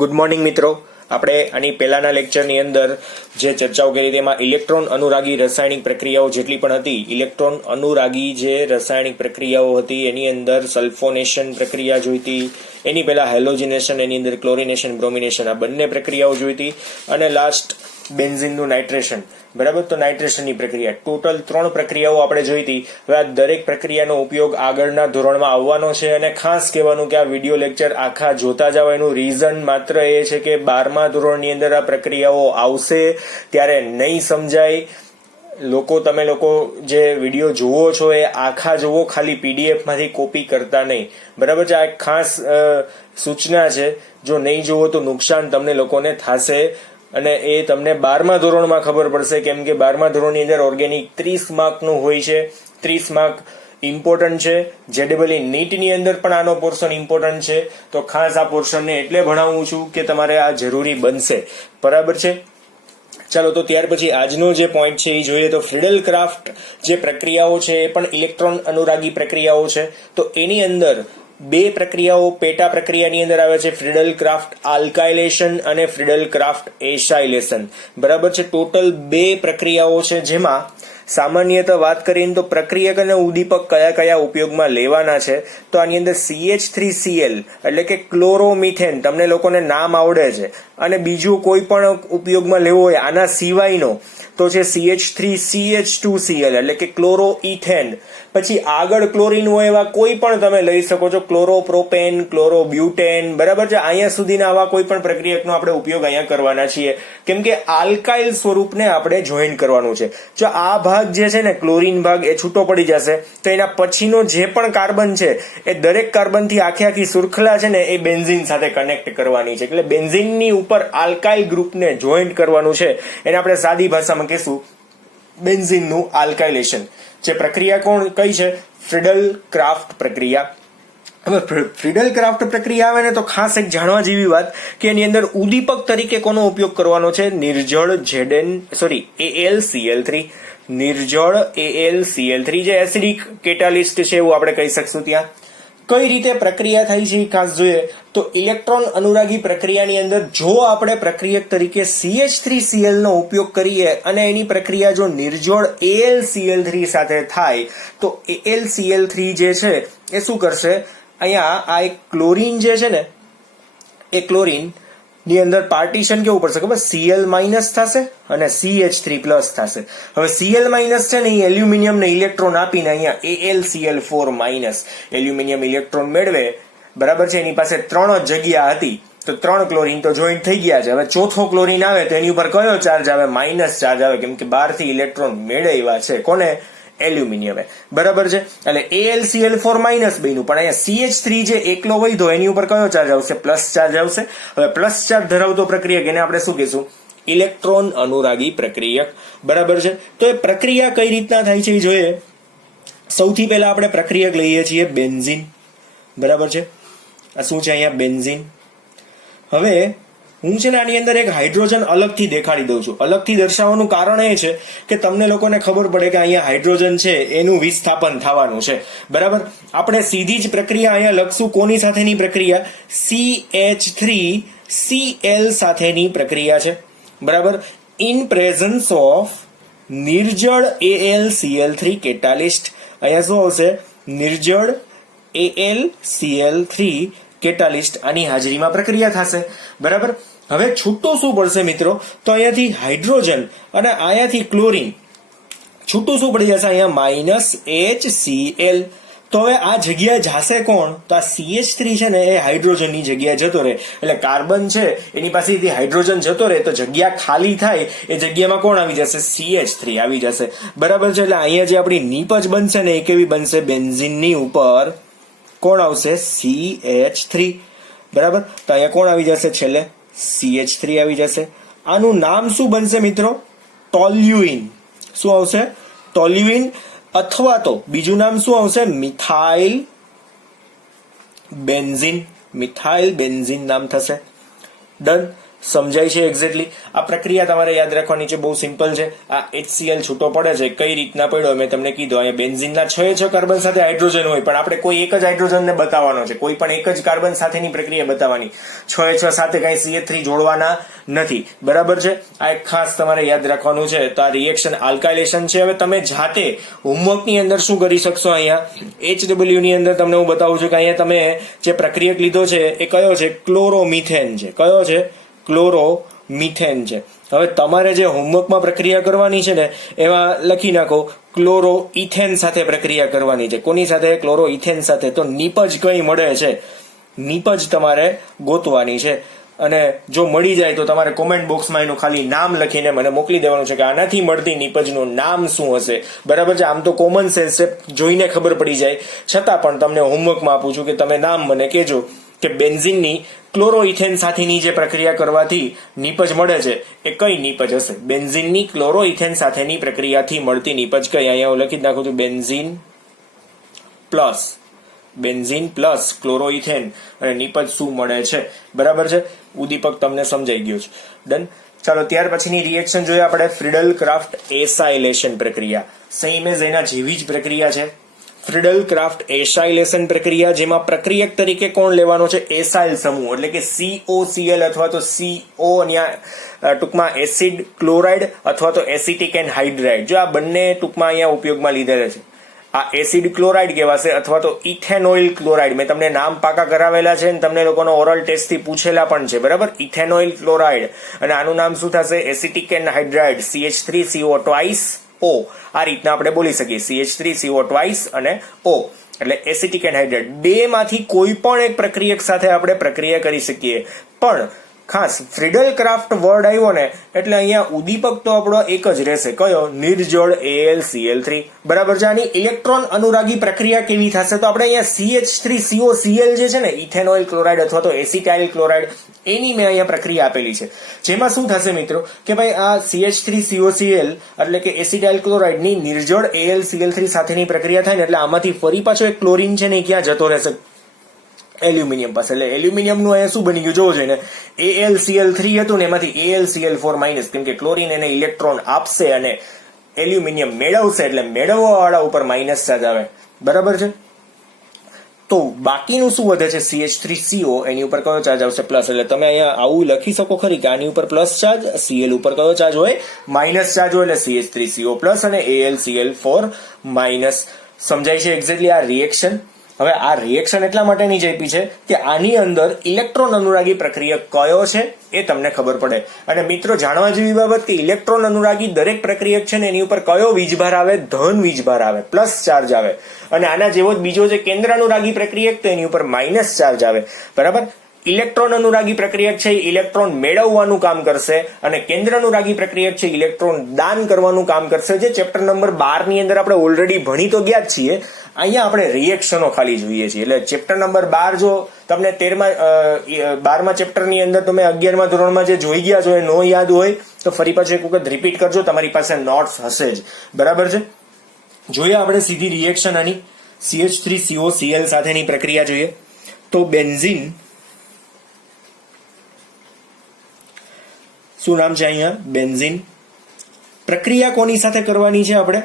Good morning મિત્રો. આપણે આની પહેલાના લેક્ચરની અંદર જે ચર્ચાઓ કરી તેમાં ઇલેક્ટ્રોન અનુરાગી રાસાયણિક પ્રક્રિયાઓ જેટલી પણ હતી, ઇલેક્ટ્રોન અનુરાગી જે રાસાયણિક પ્રક્રિયાઓ હતી એની અંદર સલ્ફોનેશન પ્રક્રિયા જોઈતી, એની પહેલા હેલોજિનેશન, એની અંદર ક્લોરિનેશન, બ્રોમિનેશન, આ બંને પ્રક્રિયાઓ જોઈતી, અને લાસ્ટ બેન્ઝીનનું નાઇટ્રેશન. બરાબર, તો નાઇટ્રેશનની પ્રક્રિયા, ટોટલ 3 પ્રક્રિયાઓ આપણે જોઈતી. હવે આ દરેક પ્રક્રિયાનો ઉપયોગ આગળના ધોરણમાં આવવાનો છે, અને ખાસ કહેવાનું કે આ વિડીયો લેક્ચર આખા જોતા જાવ. એનું રીઝન માત્ર એ છે કે 12મા ધોરણની અંદર આ પ્રક્રિયાઓ આવશે ત્યારે નહીં સમજાય. તમે લોકો જે વિડીયો જુઓ છો એ આખા જુઓ, ખાલી પીડીએફ માંથી કોપી કરતા નહીં. બરાબર છે, આ એક ખાસ સૂચના છે. જો નહીં જુઓ તો નુકસાન તમને લોકોને થશે, અને એ તમને 12મા ધોરણમાં ખબર પડશે, કેમ કે 12મા ધોરણની અંદર ઓર્ગેનિક 30 માર્કનું હોય છે. 30 માર્ક ઇમ્પોર્ટન્ટ છે. જેડબલઈ નીટની અંદર પણ આનો પોર્શન ઇમ્પોર્ટન્ટ છે. તો ખાસ આ પોર્શનને એટલે ભણાવું છું કે તમારે આ જરૂરી બનશે. બરાબર છે. ચાલો, તો ત્યાર પછી આજનો જે પોઈન્ટ છે એ જોઈએ. તો ફ્રીડલ ક્રાફ્ટ જે પ્રક્રિયાઓ છે એ પણ ઇલેક્ટ્રોન અનુરાગી પ્રક્રિયાઓ છે. તો એની અંદર 2 પ્રક્રિયાઓ પેટા પ્રક્રિયાની અંદર આવે છે, ફ્રીડલ ક્રાફ્ટ આલ્કાઇલેશન અને ફ્રીડલ ક્રાફ્ટ એસાઇલેશન. બરાબર છે. ટોટલ 2 પ્રક્રિયાઓ છે, જેમાં સામાન્યતઃ વાત કરીને તો પ્રક્રિયક અને ઉદ્દીપક કયા કયા ઉપયોગમાં લેવાના છે. તો આની અંદર CH3Cl એટલે કે ક્લોરોમિથેન, તમને લોકોને નામ આવડે છે, અને બીજું કોઈ પણ ઉપયોગમાં લેવો હોય આના સિવાયનો તો છે CH3CH2Cl એટલે કે ક્લોરોઇથેન. પછી આગળ ક્લોરીન હોય એવા કોઈ પણ તમે લઈ શકો છો, ક્લોરોપ્રોપેન, ક્લોરોબ્યુટેન. બરાબર છે. અહીંયા સુધીના આવા કોઈ પણ પ્રક્રિયકનો આપણે ઉપયોગ અહીંયા કરવાના છીએ, કેમ કે આલ્કાઇલ સ્વરૂપને આપણે જોઈન કરવાનું છે. જો આ ભાગ જે છે ને ક્લોરીન ભાગ એ છૂટો પડી જશે તો એના પછીનો જે પણ કાર્બન છે એ દરેક કાર્બનથી આખી શૃંખલા છે ને એ બેન્ઝીન સાથે કનેક્ટ કરવાની છે. એટલે બેન્ઝીનની ઉપર આલ્કાઇલ ગ્રુપને જોઈન્ટ કરવાનું છે. એને આપણે સાદી ભાષામાં કહીશું બેન્ઝીનનું આલ્કાઇલેશન. જે પ્રક્રિયા કઈ છે? ફ્રીડલ ક્રાફ્ટ પ્રક્રિયા. હવે ફ્રીડલ ક્રાફ્ટ પ્રક્રિયા આવે ને તો ખાસ એક જાણવા જેવી વાત કે એની અંદર ઉદ્દીપક તરીકે કોનો ઉપયોગ કરવાનો છે? નિર્જળ AlCl3. નિર્જળ AlCl3 જે એસિડિક કેટાલિસ્ટ છે એવું આપણે કહી શકશું. ત્યાં કઈ રીતે પ્રક્રિયા થાય છે ખાસ જોઈએ તો ઇલેક્ટ્રોન અનુરાગી પ્રક્રિયાની અંદર જો આપણે પ્રક્રિયક તરીકે CH3Cl નો ઉપયોગ કરીએ અને એની પ્રક્રિયા જો નિર્જોડ AlCl3 સાથે થાય તો AlCl3 જે છે એ શું કરશે? અહીંયા આ એક ક્લોરીન જે છે ને એ ક્લોરીન ની અંદર પાર્ટીશન કેવું પડશે ખબર? Cl- થશે અને CH3+ થશે. હવે Cl- છે ને એ એલ્યુમિનિયમ ને ઇલેક્ટ્રોન આપીને અહીંયા AlCl4- એલ્યુમિનિયમ ઇલેક્ટ્રોન મેળવે. બરાબર છે. એની પાસે 3 જ જગ્યા હતી તો 3 ક્લોરીન તો જોઈન્ટ થઈ ગયા છે. હવે ચોથો ક્લોરીન આવે તો એની ઉપર કયો ચાર્જ આવે? માઇનસ ચાર્જ આવે, કેમ કે બહારથી ઇલેક્ટ્રોન મેળવ્યા છે. કોને? એલ્યુમિનિયમે. બરાબર છે. એટલે AlCl4- બન્યું, પણ અહીંયા CH3 જે એકલો હોય તો એની ઉપર કયો ચાર્જ આવશે? પ્લસ ચાર્જ આવશે. હવે પ્લસ ચાર્જ ધરાવતો પ્રક્રિયક એને આપણે શું કહીશું? ઇલેક્ટ્રોન અનુરાગી પ્રક્રિયક. બરાબર છે. તો એ પ્રક્રિયા કઈ રીતના થાય છે એ જોઈએ. સૌથી પહેલા આપણે પ્રક્રિયક લઈએ છીએ બેન્ઝીન. બરાબર છે. આ શું છે અહીંયા? બેન્ઝીન. હવે હું છે ને આની અંદર એક હાઇડ્રોજન અલગથી દેખાડી દઉં છું. અલગથી દર્શાવવાનું કારણ એ છે કે તમને લોકોને ખબર પડે કે અહીંયા હાઇડ્રોજન છે એનું વિસ્થાપન થવાનું છે. બરાબર. આપણે સીધી જ પ્રક્રિયા અહીંયા લખશું. કોની સાથેની પ્રક્રિયા? CH3Cl સાથેની પ્રક્રિયા છે. બરાબર. ઇન પ્રેઝન્સ ઓફ નિર્જળ AlCl3 કેટાલિસ્ટ. અહીંયા શું આવશે? નિર્જળ AlCl3 કેટાલિસ્ટ. આની હાજરીમાં પ્રક્રિયા થશે. બરાબર. હવે છૂટું શું પડશે મિત્રો? તો અહીંયાથી હાઇડ્રોજન અને અહીંયાથી ક્લોરીન છૂટું શું પડી જશે? અહીંયા -HCl. તો હવે આ જગ્યા જાશે કોણ? તો આ CH3 છે ને એ હાઇડ્રોજનની જગ્યાએ જતો રહે. એટલે કાર્બન છે એની પાસેથી હાઇડ્રોજન જતો રહે તો જગ્યા ખાલી થાય. એ જગ્યામાં કોણ આવી જશે? CH3 આવી જશે. બરાબર છે. એટલે અહીંયા જે આપણી નીપજ બનશે ને એ કેવી બનશે? બેન્ઝીનની ઉપર કોણ આવશે? CH3. બરાબર. તો અહીંયા કોણ આવી જશે? છેલ્લે CH3 આવી જશે. આનું નામ શું બનશે મિત્રો? ટોલ્યુઇન. શું આવશે? ટોલ્યુઇન. અથવા તો બીજું નામ શું આવશે? Methyl benzene. મિથાઇલ બેન્ઝીન નામ થશે. ડન. સમજાય છે એક્ઝેક્ટલી? આ પ્રક્રિયા તમારે યાદ રાખવાની છે, બહુ સિમ્પલ છે. આ HCl છૂટો પડે છે, કઈ રીતના પડ્યો મેં તમને કીધું. અહીંયા બેન્ઝીનના 6 કાર્બન સાથે હાઇડ્રોજન હોય, પણ આપણે કોઈ એક જ હાઇડ્રોજનને બતાવવાનો છે, કોઈ પણ એક જ કાર્બન સાથેની પ્રક્રિયા બતાવવાની. 6 સાથે કઈ CH3 જોડવાના નથી, બરાબર છે? આ એક ખાસ તમારે યાદ રાખવાનું છે. તો આ રિએક્શન આલ્કાઇલેશન છે. હવે તમે જાતે હોમવર્કની અંદર શું કરી શકશો? અહીંયા HW ની અંદર તમને હું બતાવું છું કે અહીંયા તમે જે પ્રક્રિયક લીધો છે એ કયો છે? ક્લોરોમિથેન છે. કયો છે? ક્લોરોમિથેન છે. હવે તમારે જે હોમવર્કમાં પ્રક્રિયા કરવાની છે ને એમાં લખી નાખો ક્લોરોઇથેન સાથે પ્રક્રિયા કરવાની છે. કોની સાથે? ક્લોરોઇથેન સાથે. તો નીપજ કઈ મળે છે? નીપજ તમારે ગોતવાની છે. અને જો મળી જાય તો તમારે કોમેન્ટ બોક્સમાં એનું ખાલી નામ લખીને મને મોકલી દેવાનું છે કે આનાથી મળતી નીપજનું નામ શું હશે, બરાબર છે? આમ તો કોમન સેન્સ છે, જોઈને ખબર પડી જાય, છતાં પણ તમને હોમવર્કમાં આપું છું કે તમે નામ મને કહેજો કે બેન્ઝીનની ક્લોરોઇથેન સાથેની જે પ્રક્રિયા કરવાથી નીપજ મળે છે એ કઈ નીપજ હશે? બેન્ઝીનની ક્લોરોઇથેન સાથેની પ્રક્રિયાથી મળતી નીપજ કઈ? અહીંયા હું લખી જ નાખું છું બેન્ઝીન પ્લસ ક્લોરોઇથેન અને નીપજ શું મળે છે, બરાબર છે? ઉદ્દીપક તમને સમજાઈ ગયો છે. ડન. ચાલો ત્યાર પછીની રિએક્શન જોઈએ આપણે, ફ્રીડલ ક્રાફ્ટ એસાઇલેશન પ્રક્રિયા. સેમ એઝ એના જેવી જ પ્રક્રિયા છે. ફ્રીડલ ક્રાફ્ટ એસાઇલેશન પ્રક્રિયા, જેમાં પ્રક્રિયક તરીકે કોણ લેવાનો છે? એસાઇલ સમૂહ, એટલે કે COCl અથવા તો CO, અહીંયા ટૂંકમાં એસિડ ક્લોરાઇડ અથવા તો એસિટિક એનહાઇડ્રાઇડ. જો આ બંને ટૂંકમાં અહીંયા ઉપયોગમાં લીધેલા છે. આ એસિડ ક્લોરાઇડ કહેવાશે અથવા તો ઇથેનોઇલ ક્લોરાઇડ. મેં તમને નામ પાકા કરાવેલા છે અને તમને લોકોનો ઓરલ ટેસ્ટ થી પૂછેલા પણ છે, બરાબર? Ethanoyl chloride. અને આનું નામ શું થશે? Acetic anhydride, CH3CO twice O. આ રીતના આપણે બોલી શકીએ, CH3CO twice અને O, એટલે એસિટિક એનહાઇડ્રાઇડ. બે માંથી કોઈ પણ એક પ્રક્રિયક સાથે આપણે પ્રક્રિયા કરી શકીએ. પણ ખાસ ફ્રીડલ ક્રાફ્ટ વર્ડ આવ્યો ને એટલે અહીંયા ઉદ્દીપક તો આપણો એક જ રહેશે. કયો? નિર્જળ AlCl3, બરાબર છે? આની ઇલેક્ટ્રોન અનુરાગી પ્રક્રિયા કેવી થશે? તો આપણે અહીંયા CH3COCl જે છે ને, ઇથેનોઇલ ક્લોરાઇડ અથવા તો એસિટાઇલ ક્લોરાઇડ, એની મેં અહીંયા પ્રક્રિયા આપેલી છે. જેમાં શું થશે મિત્રો કે ભાઈ આ CH3COCl એટલે કે એસિટાઇલ ક્લોરાઇડ ની નિર્જળ AlCl3 સાથેની પ્રક્રિયા થાય ને એટલે આમાંથી ફરી પાછો એક ક્લોરીન છે ને ક્યાં જતો રહેશે? એલ્યુમિનિયમ પાસે. એટલે એલ્યુમિનિયમ નું અહીંયા શું બની ગયું જોવો જોઈએ ને, AlCl3 હતું ને એમાંથી Al-Cl4 માઇનસ, કેમ કે ક્લોરીન એને ઇલેક્ટ્રોન આપશે અને એલ્યુમિનિયમ મેળવશે એટલે મેળવવા વાળા ઉપર માઇનસ ચાર્જ આવે, બરાબર છે? તો બાકીનું શું વધે છે? CH3CO, એની ઉપર કયો ચાર્જ આવશે? પ્લસ. એટલે તમે અહીંયા આવું લખી શકો ખરી કે આની ઉપર પ્લસ ચાર્જ, Cl ઉપર કયો ચાર્જ હોય? માઇનસ ચાર્જ હોય, એટલે CH3CO પ્લસ અને Al-Cl4 માઇનસ. સમજાય છે એક્ઝેક્ટલી આ રિએક્શન? હવે આ રિએક્શન એટલા માટેની જ આપી છે કે આની અંદર ઇલેક્ટ્રોન અનુરાગી પ્રક્રિયક કયો છે એ તમને ખબર પડે. અને મિત્રો જાણવા જેવી બાબત કે ઇલેક્ટ્રોન અનુરાગી દરેક પ્રક્રિયક છે ને એની ઉપર કયો વીજભાર આવે? ધન વીજભાર આવે, પ્લસ ચાર્જ આવે. અને આના જેવો જ બીજો છે કેન્દ્ર અનુરાગી પ્રક્રિયક, તો એની ઉપર માઇનસ ચાર્જ આવે, બરાબર? ઇલેક્ટ્રોન અનુરાગી પ્રક્રિયક છે ઇલેક્ટ્રોન મેળવવાનું કામ કરશે અને કેન્દ્ર અનુરાગી પ્રક્રિયક છે ઇલેક્ટ્રોન દાન કરવાનું કામ કરશે, જે ચેપ્ટર નંબર 12 ની અંદર આપણે ઓલરેડી ભણી તો ગયા જ છીએ. અહીંયા આપણે રિએક્શનો ખાલી જોઈએ છીએ. એટલે ચેપ્ટર નંબર 12 જો તમને 12મા ચેપ્ટરની અંદર તમે 11મા ધોરણમાં જે જોઈ ગયા છો એ નો યાદ હોય તો ફરી પાછું એક વખત રિપીટ કરજો, તમારી પાસે નોટ્સ હશે જ, બરાબર છે? જોઈએ આપણે સીધી રિએક્શન આની CH3COCl સાથેની પ્રક્રિયા જોઈએ. તો બેન્ઝીન, શું નામ છે અહીંયા? બેન્ઝીન. પ્રક્રિયા કોની સાથે કરવાની છે આપણે?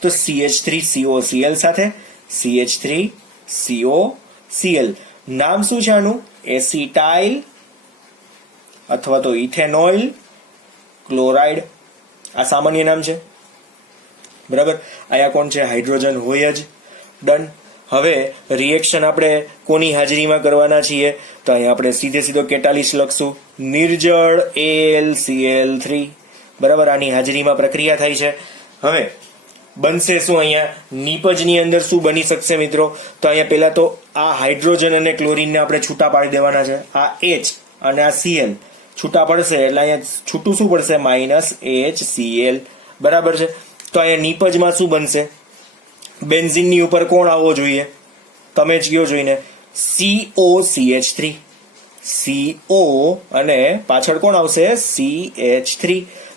તો CH3COCl સાથે. CH3COCl નામ શું છે આનું? એસિટાઇલ અથવા તો ઇથેનોઇલ ક્લોરાઇડ. આ સામાન્ય નામ છે, બરાબર? આયા કોણ છે? હાઇડ્રોજન હોય જ. ડન. હવે રિએક્શન આપણે કોની હાજરીમાં કરવાના છીએ? તો અહીંયા આપણે સીધો કેટાલિસ લખશું, નિર્જળ AlCl3, બરાબર? આની હાજરીમાં પ્રક્રિયા થાય છે. હવે બનશે શું? અહીંયા નીપજની અંદર શું બની શકશે મિત્રો? તો અહીંયા પહેલા તો આ હાઇડ્રોજન અને ક્લોરીનને આપણે છૂટા પાડી દેવાના છે. આ H અને આ Cl છૂટા પડશે એટલે અહીંયા છૂટું શું પડશે? માઇનસ HCl, બરાબર છે? તો અહીંયા નીપજમાં શું બનશે? બેન્ઝીનની ઉપર કોણ આવવો જોઈએ? તમે જ કયો જોઈને. COCH3, CO અને પાછળ કોણ આવશે? CH3.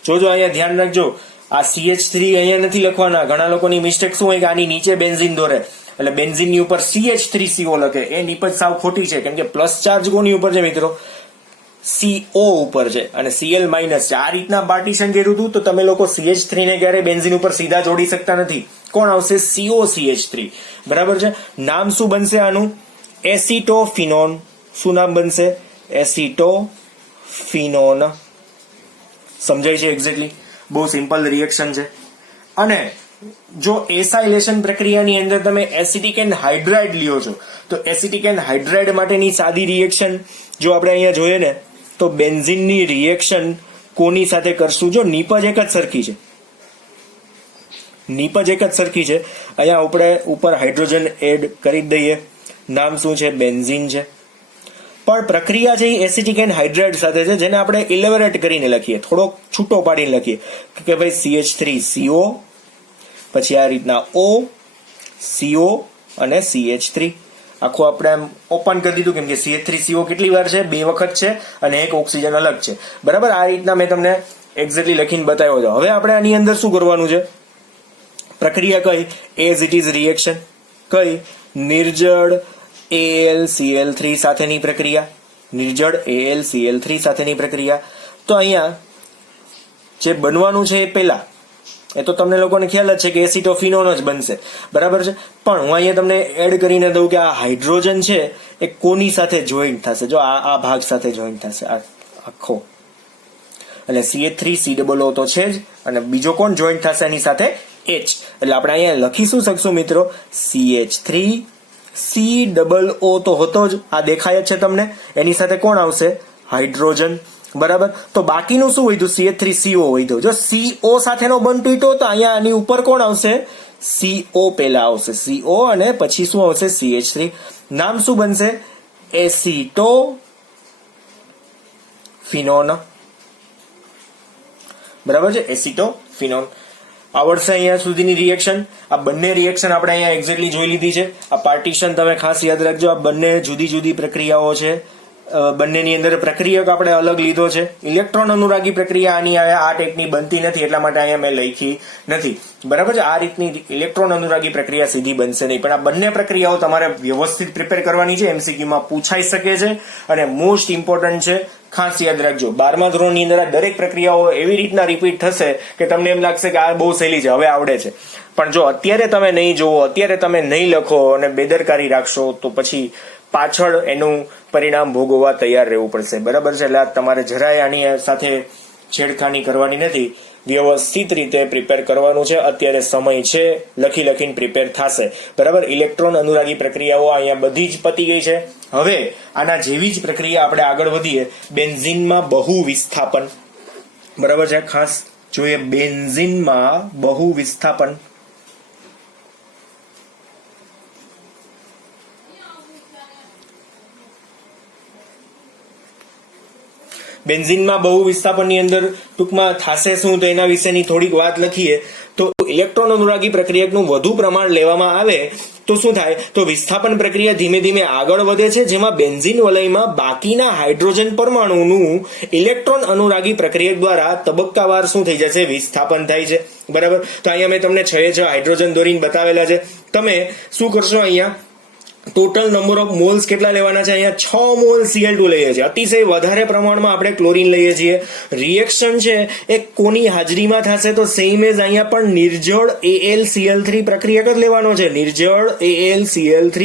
જોજો અહીંયા ધ્યાન રાખજો, આ CH3 અહીંયા નથી લખવાના. ઘણા લોકોની મિસ્ટેક શું હોય કે આની નીચે બેન્ઝીન દોરે એટલે બેન્ઝીનની ઉપર CH3CO લખે. એ નીપજ સાવ ખોટી છે, કેમ કે પ્લસ ચાર્જ કોની ઉપર છે મિત્રો? CO ઉપર છે અને Cl માઇનસ છે. આ રીતના પાર્ટીશન કર્યું હતું તો તમે લોકો CH3 ને ક્યારે બેન્ઝીન ઉપર સીધા જોડી શકતા નથી. કોણ આવશે? COCH3. બરાબર છે. નામ શું બનશે આનું? એસિટોફિનોન. શું નામ બનશે? એસિટોફિનોન. સમજાય છે એક્ઝેક્ટલી? બહુ સિમ્પલ રિએક્શન છે. અને જો એસાઇલેશન પ્રક્રિયાની અંદર તમે એસિટિક એન્ડ હાઇડ્રાઇડ લ્યો છો તો એસિટિક એન્ડ હાઇડ્રાઇડ માટેની સાદી રિએક્શન જો આપણે અહીંયા જોઈએ ને તો બેન્ઝીનની રિએક્શન કોની સાથે કરશું? જો નીપજ એક જ સરખી છે, નીપજ એક જ સરખી છે. અહીંયા આપણે ઉપર હાઇડ્રોજન એડ કરી દઈએ. નામ શું છે? બેન્ઝીન છે. પણ પ્રક્રિયા છે એ એસિટિક એન્ડ હાઇડ્રાઇડ સાથે છે, જેને આપણે ઇલેબોરેટ કરીને લખીએ, થોડોક છૂટો પાડીને લખીએ કે ભાઈ CH3CO, પછી આ રીતના O, CO અને CH3. આખું આપણે આમ ઓપન કરી દીધું કેમ કે CH3CO કેટલી વાર છે? 2 વખત છે અને એક ઓક્સિજન અલગ છે. બરાબર. આ રીતના મેં તમને એક્ઝેક્ટલી લખીને બતાવ્યો છે. હવે આપણે આની અંદર શું કરવાનું છે? પ્રક્રિયા કઈ? As it is reaction. કઈ? નિર્જળ AlCl3 સાથેની પ્રક્રિયા. નિર્જળ AlCl3 સાથેની પ્રક્રિયા. તો અહીંયા જે બનવાનું છે એ પહેલા એ તો તમને લોકોને ખ્યાલ જ છે કે એસિટોફિનોન જ બનશે. બરાબર છે. પણ હું અહીંયા તમને એડ કરીને દઉં કે આ હાઇડ્રોજન છે એ કોની સાથે જોઈન્ટ થશે? જો આ ભાગ સાથે જોઈન્ટ થશે, આ આખો. એટલે CH3COO તો છે જ, અને બીજો કોણ જોઈન્ટ થશે એની સાથે? H. એટલે આપણે અહીંયા લખી શું શકશું મિત્રો? CH3COO તો હતો જ, આ દેખાય જ છે તમને. એની સાથે કોણ આવશે? હાઇડ્રોજન. બરાબર. તો બાકીનું શું વધ્યું? CH3CO વધ્યું. જો CO સાથેનો બંધ તૂટ્યો તો અહીંયા આની ઉપર કોણ આવશે? CO પહેલા આવશે, CO, અને પછી શું આવશે? CH3. નામ શું બનશે? એસિટોફિનોન. બરાબર છે. એસિટોફિનોન. આવડશે અહીંયા સુધીની રિએક્શન. આ બંને રિએક્શન આપણે અહીંયા એક્ઝેક્ટલી જોઈ લીધી છે. આ પાર્ટીશન તમે ખાસ યાદ રાખજો. આ બંને જુદી જુદી પ્રક્રિયાઓ છે. બંનેની અંદર પ્રક્રિયક આપણે અલગ લીધો છે. ઇલેક્ટ્રોન અનુરાગી પ્રક્રિયા આની આ ટાઈપની બનતી નથી, એટલા માટે અહીંયા મેં લખી નથી. બરાબર છે. આ રીતની ઇલેક્ટ્રોન અનુરાગી પ્રક્રિયા સીધી બનશે નહીં, પણ આ બંને પ્રક્રિયાઓ તમારે વ્યવસ્થિત પ્રિપેર કરવાની છે. MCQમાં પૂછાઈ શકે છે અને મોસ્ટ ઇમ્પોર્ટન્ટ છે. ખાસ યાદ રાખજો. 12મા ધોરણની અંદર આ દરેક પ્રક્રિયાઓ એવી રીતના રિપીટ થશે કે તમને એમ લાગશે કે આ બહુ સહેલી છે, હવે આવડે છે. પણ જો અત્યારે તમે નહીં જોવો, અત્યારે તમે નહીં લખો અને બેદરકારી રાખશો તો પછી પાછળ એનું પરિણામ ભોગવવા તૈયાર રહેવું પડશે. બરાબર છે. એટલે તમારે જરાય આની સાથે છેડખાની કરવાની નથી. વ્યવસ્થિત રીતે પ્રિપેર કરવાનું છે. અત્યારે સમય છે, લખીને પ્રિપેર થશે. બરાબર. ઇલેક્ટ્રોન અનુરાગી પ્રક્રિયાઓ અહીંયા બધી જ પતી ગઈ છે. હવે આના જેવી જ પ્રક્રિયા આપણે આગળ વધીએ. બેન્ઝીનમાં બહુ વિસ્થાપન. બરાબર છે. ખાસ જોઈએ બેન્ઝીનમાં બહુ વિસ્થાપન. બેન્ઝીનમાં બહુ વિસ્થાપનની અંદર ટૂંકમાં થશે શું તો એના વિશેની થોડીક વાત લખીએ તો ઇલેક્ટ્રોન અનુરાગી પ્રક્રિયકનું વધુ પ્રમાણ લેવામાં આવે તો શું થાય? તો વિસ્થાપન પ્રક્રિયા ધીમે ધીમે આગળ વધે છે, જેમાં બેન્ઝીન વલયમાં બાકીના હાઇડ્રોજન પરમાણુનું ઇલેક્ટ્રોન અનુરાગી પ્રક્રિયક દ્વારા તબક્કાવાર શું થઈ જશે? વિસ્થાપન થાય છે. બરાબર. તો અહીંયા મેં તમને 6 હાઇડ્રોજન દોરીને બતાવેલા છે. તમે શું કરશો? અહીંયા ટોટલ નંબર ઓફ મોલ્સ કેટલા લેવાના છે? અહીંયા 6 મોલ Cl2 લઈએ છીએ. અતિશય વધારે પ્રમાણમાં આપણે ક્લોરીન લઈએ છીએ. રિએક્શન છે એ કોની હાજરીમાં થશે? તો સેમ એઝ અહીંયા પણ નિર્જળ AlCl3 પ્રક્રિયક જ લેવાનો છે. નિર્જળ AlCl3.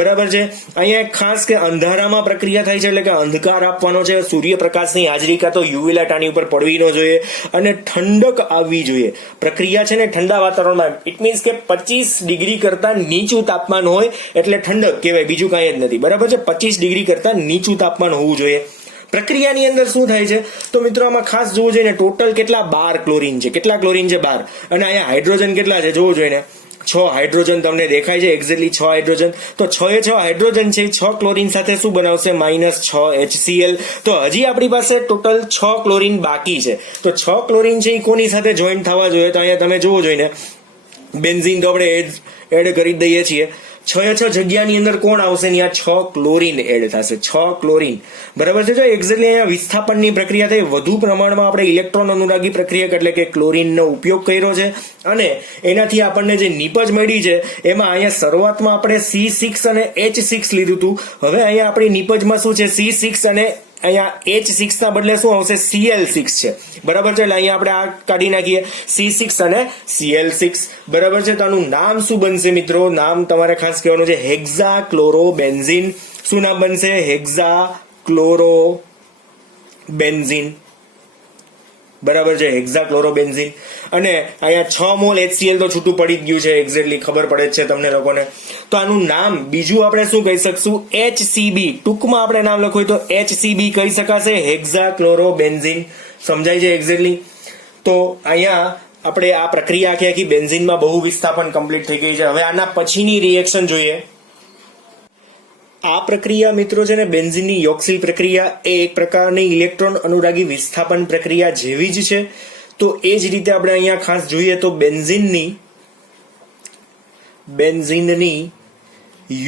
બરાબર છે. અહીંયા ખાસ કે અંધારામાં પ્રક્રિયા થાય છે, એટલે કે અંધકાર આપવાનો છે. સૂર્યપ્રકાશની હાજરી કાં તો UV લાઇટ આની ઉપર પડવી ન જોઈએ અને ઠંડક આવવી જોઈએ. પ્રક્રિયા છે ને ઠંડા વાતાવરણમાં, ઇટ મીન્સ કે 25 ડિગ્રી કરતા નીચું તાપમાન હોય એટલે ઠંડક કહેવાય, બીજું કાંઈ જ નથી. બરાબર છે. 25 ડિગ્રી કરતા નીચું તાપમાન હોવું જોઈએ. પ્રક્રિયાની અંદર શું થાય છે તો મિત્રો આમાં ખાસ જોવું જોઈએ ને, ટોટલ કેટલા 12 ક્લોરીન છે. કેટલા ક્લોરીન છે? 12. અને અહીંયા હાઇડ્રોજન કેટલા છે જોવું જોઈએ ને. 6 હાઇડ્રોજન તમને દેખાય છે એક્ઝેક્ટલી 6 હાઇડ્રોજન. તો 6 હાઇડ્રોજન છે 6 ક્લોરીન સાથે શું બનાવશે? -6 HCl. તો હજી આપણી પાસે ટોટલ 6 ક્લોરીન બાકી છે. તો 6 ક્લોરીન છે એ કોની સાથે જોઈન્ટ થવા જોઈએ? તો અહીંયા તમે જોવું જોઈએ ને, બેન્ઝીન તો આપણે એડ કરી દઈએ છીએ. 6 જગ્યાની અંદર કોણ આવશે? ત્યાં 6 ક્લોરીન એડ થશે. 6 ક્લોરીન. બરાબર છે. જો એક્ઝેક્ટલી અહીંયા વિસ્થાપનની પ્રક્રિયા થઈ, વધુ પ્રમાણમાં આપણે ઇલેક્ટ્રોન અનુરાગી પ્રક્રિયક એટલે કે ક્લોરીનનો ઉપયોગ કર્યો છે અને એનાથી આપણને જે નીપજ મળી છે એમાં અહીંયા શરૂઆતમાં આપણે C6 અને H6 લીધું હતું. હવે અહીંયા આપણી નીપજમાં શું છે? C6 અને અહીંયા H6 ના બદલે શું આવશે Cl6 છે, બરાબર છે. એટલે અહીંયા આપણે આ કાઢી નાખીએ C6 અને Cl6, બરાબર છે. તો આનું નામ શું બનશે મિત્રો? નામ તમારે ખાસ કહેવાનું છે હેક્ઝાક્લોરોબેન્ઝીન. શું નામ બનશે? હેક્ઝાક્લોરોબેન્ઝીન, બરાબર છે, હેક્ઝાક્લોરોબેન્ઝીન. અને અહીંયા 6 મોલ HCl તો છૂટું પડી જ ગયું છે, એક્ઝેક્ટલી ખબર પડે જ છે તમને લોકોને. તો આનું નામ બીજું આપણે શું કહી શકશું? HCB. ટૂંકમાં આપણે નામ લખવું હોય તો HCB કહી શકાશે, હેક્ઝાક્લોરોબેન્ઝીન. સમજાય છે એક્ઝેક્ટલી? તો અહીંયા આપણે આ પ્રક્રિયા આખી બેન્ઝીનમાં બહુ વિસ્થાપન કમ્પ્લીટ થઈ ગઈ છે. હવે આના પછીની રિએક્શન જોઈએ. આ પ્રક્રિયા મિત્રો છે ને, બેન્ઝીનની યોક્સિલ પ્રક્રિયા, એ એક પ્રકારની ઇલેક્ટ્રોન અનુરાગી વિસ્થાપન પ્રક્રિયા જેવી જ છે. તો એ જ રીતે આપણે અહીંયા ખાસ જોઈએ તો બેન્ઝીનની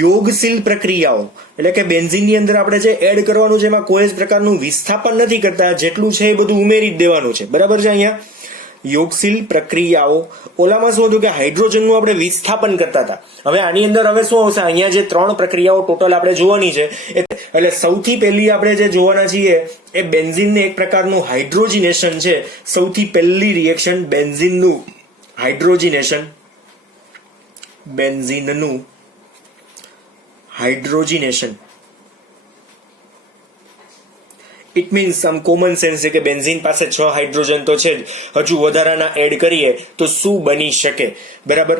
યોગશીલ પ્રક્રિયાઓ, એટલે કે બેન્ઝીનની અંદર આપણે જે એડ કરવાનું છે એમાં કોઈ જ પ્રકારનું વિસ્થાપન નથી કરતા, જેટલું છે એ બધું ઉમેરી જ દેવાનું છે, બરાબર છે. અહીંયા યોગશીલ પ્રક્રિયાઓ, ઓલામાં શું હતું કે હાઇડ્રોજનનું આપણે વિસ્થાપન કરતા હતા. હવે આની અંદર હવે શું આવશે? અહીંયા જે 3 પ્રક્રિયાઓ ટોટલ આપણે જોવાની છે, એટલે સૌથી પહેલી આપણે જે જોવાના છીએ એ બેન્ઝીનને એક પ્રકારનું હાઇડ્રોજિનેશન છે. સૌથી પહેલી રિએક્શન બેન્ઝીનનું હાઇડ્રોજિનેશન. ઇટ મીન્સ આમ કોમન સેન્સ છે કે બેન્ઝીન પાસે 6 હાઇડ્રોજન તો છે જ, હજુ વધારાના એડ કરીએ તો શું બની શકે, બરાબર.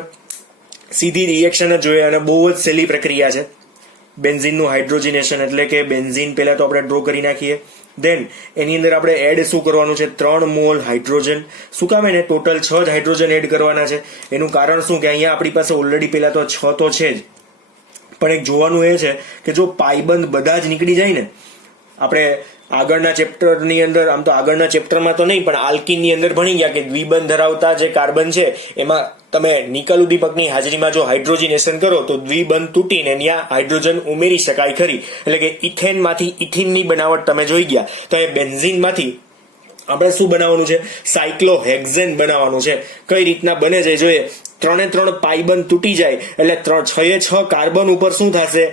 સીધી રિએક્શન જ જોઈએ અને બહુ જ સહેલી પ્રક્રિયા છે બેન્ઝીનનું હાઇડ્રોજિનેશન. એટલે કે બેન્ઝીન પહેલા તો આપણે ડ્રો કરી નાખીએ, દેન એની અંદર આપણે એડ શું કરવાનું છે? 3 મોલ હાઇડ્રોજન. શું કામ? એને ટોટલ 6 જ હાઇડ્રોજન એડ કરવાના છે. એનું કારણ શું કે અહીંયા આપણી પાસે ઓલરેડી પહેલા તો 6 તો છે જ, પણ એક જોવાનું એ છે કે જો પાઈબંધ બધા જ નીકળી જાય ને, આપણે આગળના ચેપ્ટરની અંદર, આમ તો આગળના ચેપ્ટરમાં તો નહીં પણ આલ્કીનની અંદર ભણી ગયા કે દ્વિબંધ ધરાવતા જે કાર્બન છે એમાં તમે નિકલ ઉદ્દીપકની હાજરીમાં જો હાઇડ્રોજિનેશન કરો તો દ્વિબંધ તૂટીને ત્યાં હાઇડ્રોજન ઉમેરી શકાય ખરી. એટલે કે ઇથેનમાંથી ઇથિનની બનાવટ તમે જોઈ ગયા. તો એ બેન્ઝીનમાંથી આપણે શું બનાવવાનું છે? સાયક્લોહેક્ઝેન બનાવવાનું છે. કઈ રીતના બને છે જોઈએ. 3 પાઈબંધ તૂટી જાય એટલે 6 કાર્બન ઉપર શું થશે?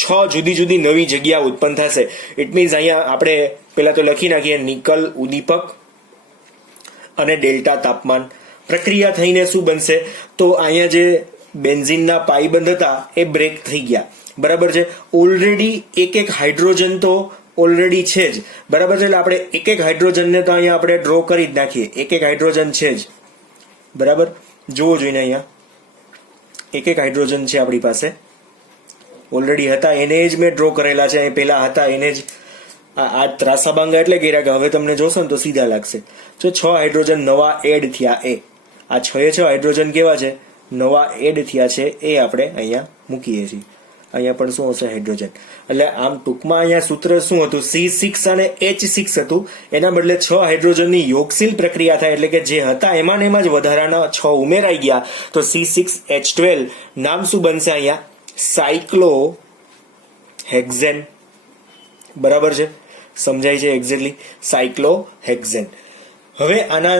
6 જુદી જુદી નવી જગ્યા ઉત્પન્ન થશે. ઇટ મીન્સ અહીંયા આપણે પેલા તો લખી નાખીએ નિકલ ઉદ્દીપક અને ડેલ્ટા તાપમાન. પ્રક્રિયા થઈને શું બનશે? તો અહીંયા જે બેન્ઝીનના પાઈબંધ હતા એ બ્રેક થઈ ગયા, બરાબર છે. ઓલરેડી એક હાઇડ્રોજન તો ઓલરેડી છે જ, બરાબર છે. એટલે આપણે એક હાઇડ્રોજનને તો અહીંયા આપણે ડ્રો કરી જ નાખીએ. એક હાઇડ્રોજન છે જ, બરાબર. જોવો જોઈને અહીંયા એક હાઇડ્રોજન છે આપણી પાસે, ઓલરેડી હતા એને જ મેં ડ્રો કરેલા છે. પહેલા હતા એને જ આ ત્રાસાબાંગા એટલે કર્યા કે હવે તમને જોશો ને તો સીધા લાગશે. જો 6 હાઇડ્રોજન નવા એડ થયા, આ 6 હાઇડ્રોજન કેવા છે? નવા એડ થયા છે, એ આપણે અહીંયા મૂકીએ છીએ. અહીંયા પણ શું હશે? હાઇડ્રોજન. એટલે આમ ટૂંકમાં અહીંયા સૂત્ર શું હતું? C6 અને H6 હતું. એના બદલે 6 હાઇડ્રોજનની યોગશીલ પ્રક્રિયા થાય, એટલે કે જે હતા એમાં ને એમાં જ વધારાના 6 ઉમેરાઈ ગયા. તો C6H12 નામ શું બનશે અહીંયા? સાયક્લોહેક્ઝેન, બરાબર છે. સમજાય છે એક્ઝેક્ટલી? સાયક્લોહેક્ઝેન. હવે આના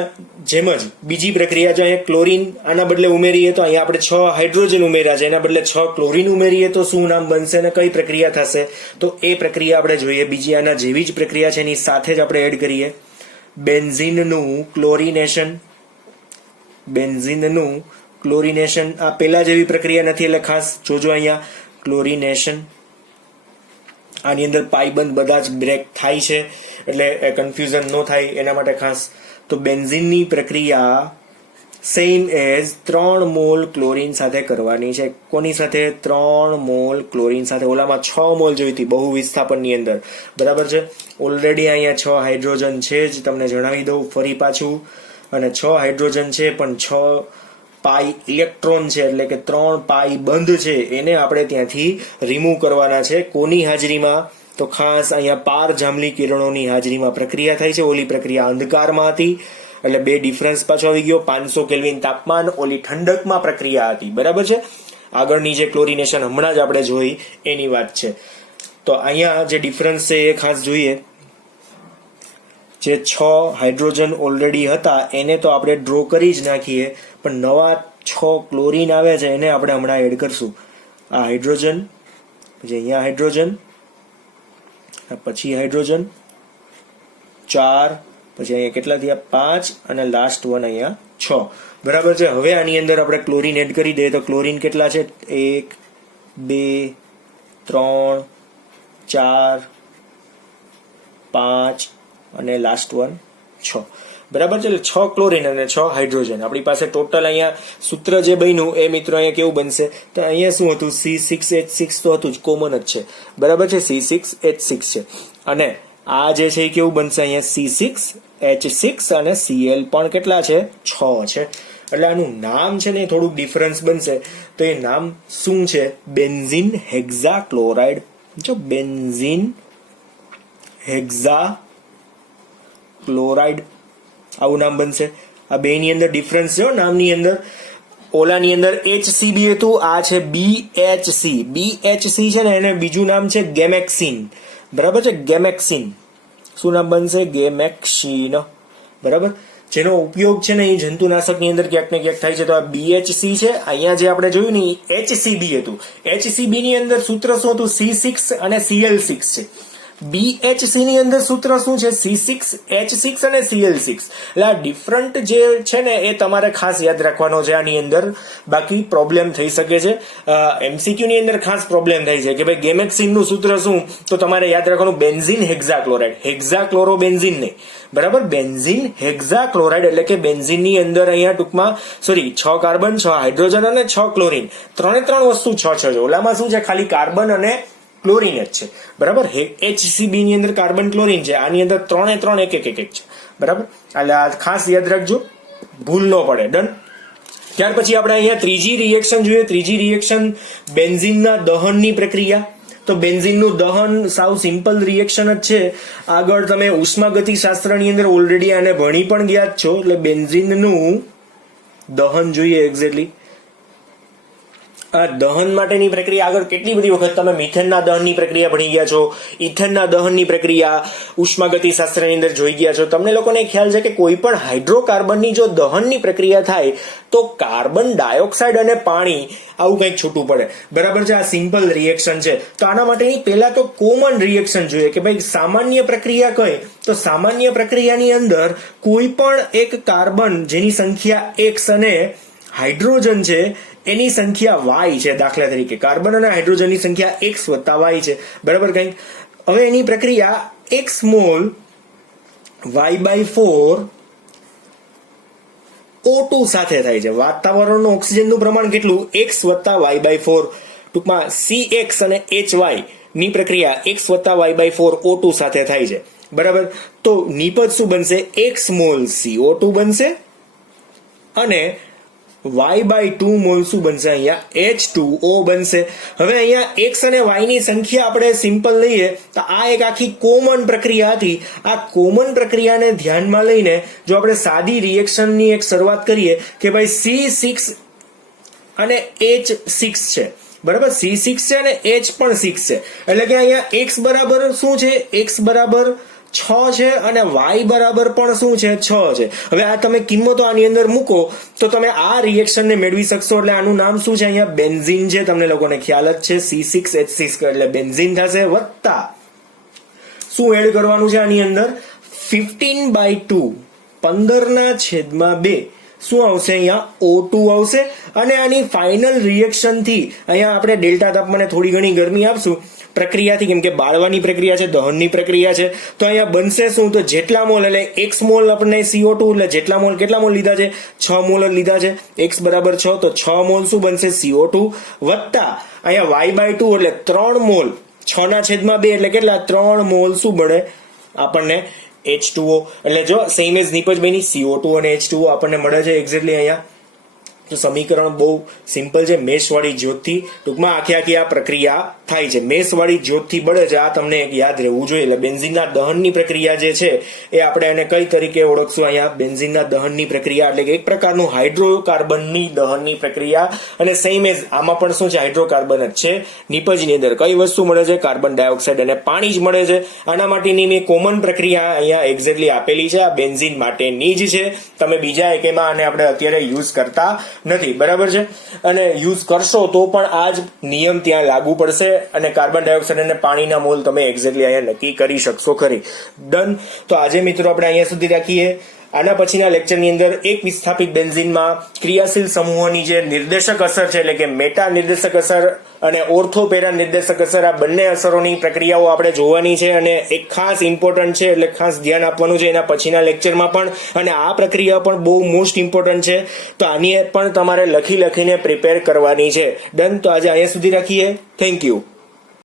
જેમ જ બીજી પ્રક્રિયા, જો અહીંયા ક્લોરીન આના બદલે ઉમેરીએ તો અહીંયા આપણે 6 હાઇડ્રોજન ઉમેર્યા છે, એના બદલે 6 ક્લોરીન ઉમેરીએ તો શું નામ બનશે અને કઈ પ્રક્રિયા થશે? તો એ પ્રક્રિયા આપણે જોઈએ. બીજી આના જેવી જ પ્રક્રિયા છે, એની સાથે જ આપણે એડ કરીએ બેન્ઝીનનું ક્લોરીનેશન. આ પેલા જેવી પ્રક્રિયા નથી, એટલે ખાસ જોજો અહીંયા ક્લોરીનેશન. આની અંદર પાઈબંધ બધા જ બ્રેક થાય છે, એટલે કન્ફ્યુઝન ન થાય એના માટે ખાસ. તો બેન્ઝીનની પ્રક્રિયા સેમ એઝ 3 મોલ ક્લોરીન સાથે કરવાની છે. કોની સાથે? 3 મોલ ક્લોરીન સાથે. ઓલામાં 6 મોલ જોઈતી બહુ વિસ્થાપનની અંદર, બરાબર છે. ઓલરેડી અહીંયા 6 હાઇડ્રોજન છે જ, તમને જણાવી દઉં ફરી પાછું. અને 6 હાઇડ્રોજન છે પણ 6 પાઈ ઇલેક્ટ્રોન છે, એટલે કે 3 પાઈ બંધ છે, એને આપણે ત્યાંથી રિમૂવ કરવાના છે. કોની હાજરીમાં? તો ખાસ અહીંયા પાર જાંબલી કિરણોની હાજરીમાં પ્રક્રિયા થાય છે. ઓલી પ્રક્રિયા અંધકારમાં હતી, એટલે બે ડિફરન્સ પાછો આવી ગયો. 500 કેલ્વિન તાપમાન, ઓલી ઠંડકમાં પ્રક્રિયા હતી, બરાબર છે. આગળની જે ક્લોરિનેશન હમણાં જ આપણે જોઈ એની વાત છે. તો અહીંયા જે ડિફરન્સ છે એ ખાસ જોઈએ. જે 6 હાઇડ્રોજન ઓલરેડી હતા એને તો આપણે ડ્રો કરી જ નાખીએ, પણ નવા 6 ક્લોરીન આવે છે એને આપણે હમણાં એડ કરશું. આ હાઇડ્રોજન, પછી અહીંયા હાઇડ્રોજન, પછી હાઇડ્રોજન, 4, પછી અહીંયા કેટલા થયા 5 અને લાસ્ટ વન અહીંયા 6. બરાબર છે. હવે આની અંદર આપણે ક્લોરીન એડ કરી દઈએ તો ક્લોરીન કેટલા છે 1 2 3 4 5 અને લાસ્ટ વન 6. બરાબર છે. એટલે 6 ક્લોરીન અને 6 હાઇડ્રોજન. આપણી પાસે ટોટલ અહીંયા સૂત્ર જે બન્યું એ મિત્રો અહીંયા કેવું બનશે તો અહીંયા શું હતું C6H6 તો હતું જ, કોમન જ છે. બરાબર છે. C6H6 છે અને આ જે છે એ કેવું બનશે અહીંયા C6H6 અને Cl પણ કેટલા છે 6 છે. એટલે આનું નામ છે ને થોડુંક ડિફરન્સ બનશે. તો એ નામ શું છે બેન્ઝીન હેક્ઝા ક્લોરાઇડ. જો બેન્ઝીન હેક્ઝા ક્લોરાઇડ આવું નામ બનશે. આ બે ની અંદર ડિફરન્સ છે નામની અંદર. ઓલાની અંદર HCB હતું, આ છે BHC. BHC છે ને એને બીજું નામ છે ગેમેક્સિન. બરાબર છે. ગેમેક્સિન શું નામ બનશે ગેમેક્સિન. બરાબર. જેનો ઉપયોગ છે ને એ જંતુનાશકની અંદર ક્યાંક ને ક્યાંક થાય છે. તો આ BHC છે. અહીંયા જે આપણે જોયું ને HCB હતું. HCB ની અંદર સૂત્ર શું હતું C6 અને Cl6 છે. BHC ની અંદર સૂત્ર શું છે C6H6 અને Cl6. એટલે આ ડિફરન્ટ જે છે ને એ તમારે ખાસ યાદ રાખવાનો છે આની અંદર. બાકી પ્રોબ્લેમ થઈ શકે છે. MCQ ની અંદર ખાસ પ્રોબ્લેમ થાય છે કે ભાઈ ગેમેક્સિન નું સૂત્ર શું તો તમારે યાદ રાખવાનું બેન્ઝીન હેક્ઝાક્લોરાઇડ. હેક્ઝાક્લોરોબેન્ઝીન નહીં. બરાબર. બેન્ઝીન હેક્ઝાક્લોરાઇડ એટલે કે બેન્ઝીન ની અંદર અહીંયા ટૂંકમાં 6 કાર્બન 6 હાઇડ્રોજન અને 6 ક્લોરીન. ત્રણ વસ્તુ 6 છે. ઓલામાં શું છે ખાલી કાર્બન અને ક્લોરીન જ છે. બરાબર. HCB ની અંદર કાર્બન ક્લોરીન છે. આની અંદર 3 એક છે. બરાબર. એટલે આ ખાસ યાદ રાખજો, ભૂલ ન પડે. ડન. ત્યાર પછી આપણે અહીંયા ત્રીજી રિએક્શન જોઈએ. ત્રીજી રિએક્શન બેન્ઝીનના દહનની પ્રક્રિયા. તો બેન્ઝીનનું દહન સાવ સિમ્પલ રિએક્શન જ છે. આગળ તમે ઉષ્માગતિશાસ્ત્રની અંદર ઓલરેડી આને ભણી પણ ગયા જ છો. એટલે બેન્ઝીનનું દહન જોઈએ એક્ઝેક્ટલી. આ દહન માટેની પ્રક્રિયા આગળ કેટલી બધી વખત તમે મિથેનના દહનની પ્રક્રિયા ભણી ગયા છો, ઇથેનના દહનની પ્રક્રિયા ઉષ્માગતિશાસ્ત્રની અંદર જોઈ ગયા છો. તમને લોકોને ખ્યાલ છે કે કોઈ પણ હાઇડ્રોકાર્બનની જો દહનની પ્રક્રિયા થાય તો કાર્બન ડાયોક્સાઇડ અને પાણી આવું કંઈક છૂટું પડે. બરાબર છે. આ સિમ્પલ રિએક્શન છે. તો આના માટેની પહેલા તો કોમન રિએક્શન જોઈએ કે ભાઈ સામાન્ય પ્રક્રિયા કઈ. તો સામાન્ય પ્રક્રિયાની અંદર કોઈ પણ એક કાર્બન જેની સંખ્યા X અને હાઇડ્રોજન છે એની સંખ્યા Y છે. દાખલા તરીકે કાર્બન અને હાઇડ્રોજનની સંખ્યા X વત્તા Y છે. બરાબર. કંઈક હવે એની પ્રક્રિયા X મોલ Y/4 O2 સાથે થાય છે. વાતાવરણનું ઓક્સિજનનું પ્રમાણ કેટલું X વત્તા Y/4. ટૂંકમાં CX અને HY ની પ્રક્રિયા X વત્તા Y/4 O2 સાથે થાય છે. બરાબર. તો નિપજ શું બનશે X મોલ CO2 બનશે અને Y/2 મોલ શું બનશે અહીંયા H2O બનશે. હવે અહીંયા X અને Y ની સંખ્યા આપણે સિમ્પલ લઈએ તો આ એક આખી કોમન પ્રક્રિયા હતી. આ કોમન પ્રક્રિયાને ધ્યાનમાં લઈને જો આપણે સાદી રિએક્શનની એક શરૂઆત કરીએ કે ભાઈ C6 અને H6 છે. બરાબર. C6 છે અને H પણ 6 છે. એટલે કે અહીંયા X બરાબર શું છે X બરાબર 6 છે અને Y બરાબર પણ શું છે 6 છે. હવે આ તમે કિંમતો આની અંદર મૂકો તો તમે આ રિએક્શનને મેળવી શકશો. એટલે આનું નામ શું છે અહીંયા બેન્ઝીન છે. તમને લોકોને ખ્યાલ જ છે C6H6 એટલે બેન્ઝીન થશે. વત્તા શું એડ કરવાનું છે આની અંદર 15/2 15/2 શું આવશે અહીંયા O2 આવશે. અને આની ફાઇનલ રિએક્શન થી અહીંયા આપણે ડેલ્ટા તાપમાને થોડી ઘણી ગરમી આપશું પ્રક્રિયાથી, કેમ કે બાળવાની પ્રક્રિયા છે, દહનની પ્રક્રિયા છે. તો અહીંયા બનશે શું તો જેટલા મોલ એટલે X મોલ આપણને CO2 એટલે જેટલા મોલ કેટલા મોલ લીધા છે 6 મોલ જ લીધા છે. X બરાબર 6 તો 6 મોલ શું બનશે CO2 વત્તા અહીંયા Y/2 એટલે 3 મોલ 6/2 એટલે કેટલા 3 મોલ શું બને આપણને H2O. એટલે જો સેમ એઝ નિપજ બની CO2 અને H2O આપણને મળે છે એક્ઝેક્ટલી અહીંયા. તો સમીકરણ બહુ સિમ્પલ છે. મેષવાળી જ્યોતથી ટૂંકમાં આખી આ પ્રક્રિયા થાય છે. મેષવાળી જ્યોતથી બળે છે. આ તમને એક યાદ રહેવું જોઈએ. એટલે બેન્ઝીનના દહનની પ્રક્રિયા જે છે એ આપણે એને કઈ તરીકે ઓળખશું અહીંયા બેન્ઝીનના દહનની પ્રક્રિયા એટલે કે એક પ્રકારનું હાઇડ્રોકાર્બનની દહનની પ્રક્રિયા. અને સેમ એઝ આમાં પણ શું છે હાઇડ્રોકાર્બન જ છે. નિપજની અંદર કઈ વસ્તુ મળે છે કાર્બન ડાયોક્સાઇડ અને પાણી જ મળે છે. આના માટેની મેં કોમન પ્રક્રિયા અહીંયા એક્ઝેક્ટલી આપેલી છે. આ બેન્ઝીન માટેની જ છે. તમે બીજા એકેમાં આને આપણે અત્યારે યુઝ કરતા નથી, બરાબર છે. અને યુઝ કરશો તો પણ આ જ નિયમ ત્યાં લાગુ પડશે અને કાર્બન ડાયોક્સાઇડ અને પાણીના મોલ તમે એક્ઝેક્ટલી અહીંયા નક્કી કરી શકશો ખરી. ડન. તો આજે મિત્રો આપણે અહીંયા સુધી રાખીએ. આના પછીના લેક્ચરની અંદર એક વિસ્થાપિત બેન્ઝીનમાં ક્રિયાશીલ સમૂહોની જે નિર્દેશક અસર છે એટલે કે મેટા નિર્દેશક અસર અને ઓર્થો પેરા નિર્દેશક અસર, આ બંને અસરોની પ્રક્રિયાઓ આપણે જોવાની છે અને એક ખાસ ઇમ્પોર્ટન્ટ છે એટલે ખાસ ધ્યાન આપવાનું છે એના પછીના લેક્ચરમાં પણ. અને આ પ્રક્રિયા પણ બહુ મોસ્ટ ઇમ્પોર્ટન્ટ છે, તો આની પણ તમારે લખીને પ્રિપેર કરવાની છે. ડન. તો આજે અહીંયા સુધી રાખીએ. Thank you.